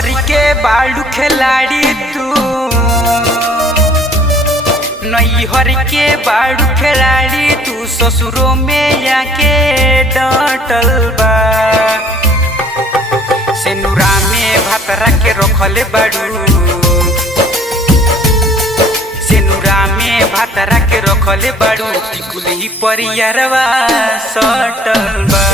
हर के बालू खिलाड़ी तू, नई हर के बालू खिलाड़ी तू, ससुरों में आके डटल बा। सेनुरा में भात रखे रखले बाड़ू, सेनुरा में भात रखे रखले बाड़ू, टिकुली परियारवा सटल बा।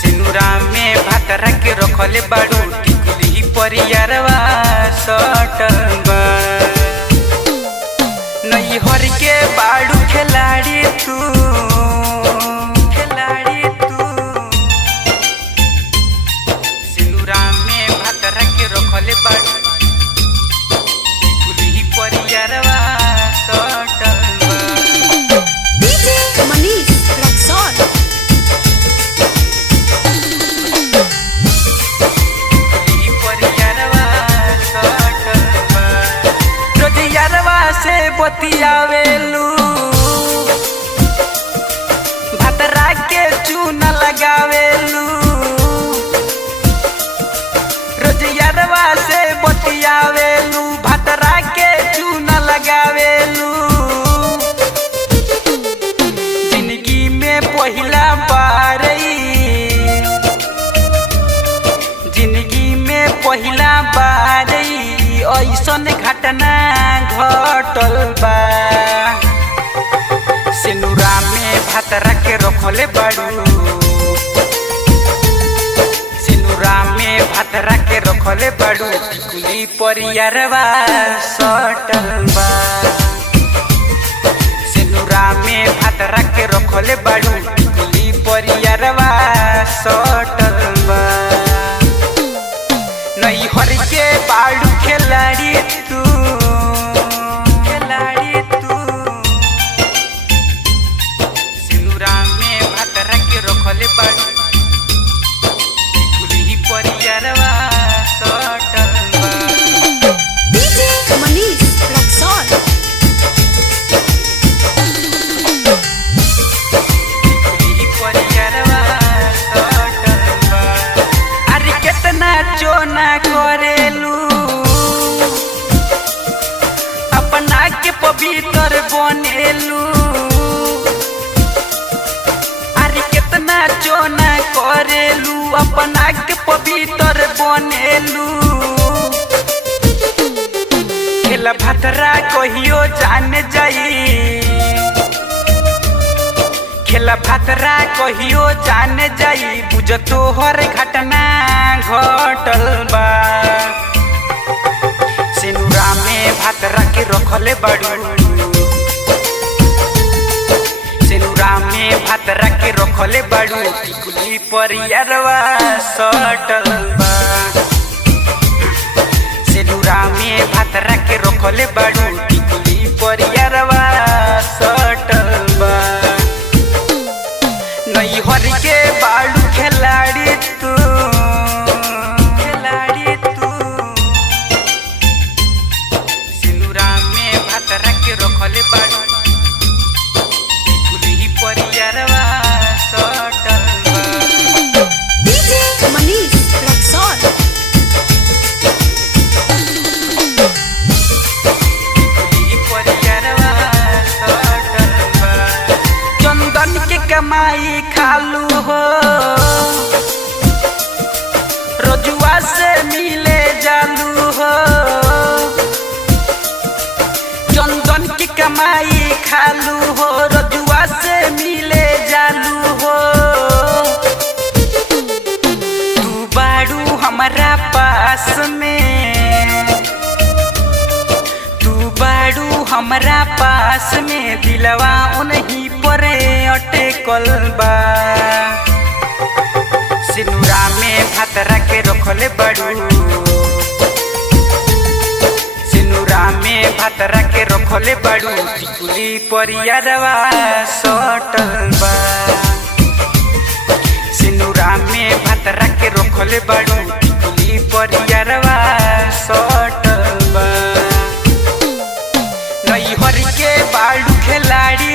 सेनुरा में भात रखे रखले बाड़ू, टिकुली परियारवा सटल बा। नई हर के बाड़ू खिलाड़ी तू, खिलाड़ी तू, सेनुरा में भात रखे रखले बाड़ू, टिकुली परियारवा सटल बा। डीजे मनीष रक्सौल। से बतियावेलू, भतरा के चून लगावेलू, रोज यारवा से बतियावेलू, भतरा के चून लगावेलू। जिंदगी में पहिला बार, जिंदगी में पहिला बार ऐसन घटना घटल बा। सेनुरा में भात रखे रखले बाड़ू, सेनुरा में भात रखे रखले बाड़ू, टिकुली परियारवा सटल बा। सेनुरा में भात रखे रखले बाड़ू, टिकुली परियारवा सटल बा। नई हर के बाड़ू खिलाड़ी तू, खिलाड़ी तू, सेनुरा में भात रखे रखले बाड़ू, टिकुली परियारवा सटल बा। डीजे मनीष रक्सौल। टिकुली परियारवा सटल बा। अरे कितना चोना करेलू, अपना के पवित्र बनेलू। अरे कितना चोना करेलू, अपना के पवित्र बनेलू। खेला भतरा कहियो जान जाई, खेला भतरा कहियो जान जाई, बुझ तोहर घटना घटल बा। सेनुरा में भात रखे रखले बाड़ू, सेनुरा में भात रखे रखले बाड़ू, टिकुली परियारवा सटल बा। सेनुरा में भात रखे रखले बाड़ू, टिकुली परियारवा सटल बा। नई हर के बाड़ू खिलाड़ी तू, खिलाड़ी तू, सेनुरा में भात रखे रखले बाड़ू, टिकुली परियारवा सटल बा। डीजे मनीष रक्सौल। टिकुली परियारवा सटल बा। चंदन के कमाई खालू हो, रोजुआ से मिले जालू हो। चंदन की कमाई खालू हो, रोजुआ से मिले जालू हो। तू बाड़ू हमारा पास में, तू बाड़ू हमारा पास में, दिलवा उन्हीं परे अटकल बा। सेनुरा में भात रखे रखले बाड़ू, सेनुरा में भात रखे रखले बाड़ू, टिकुली परियारवा सटल बा। सेनुरा में भात रखे रखले बाड़ू, टिकुली परियारवा सटल बा। नई हर के बाड़ू खिलाड़ी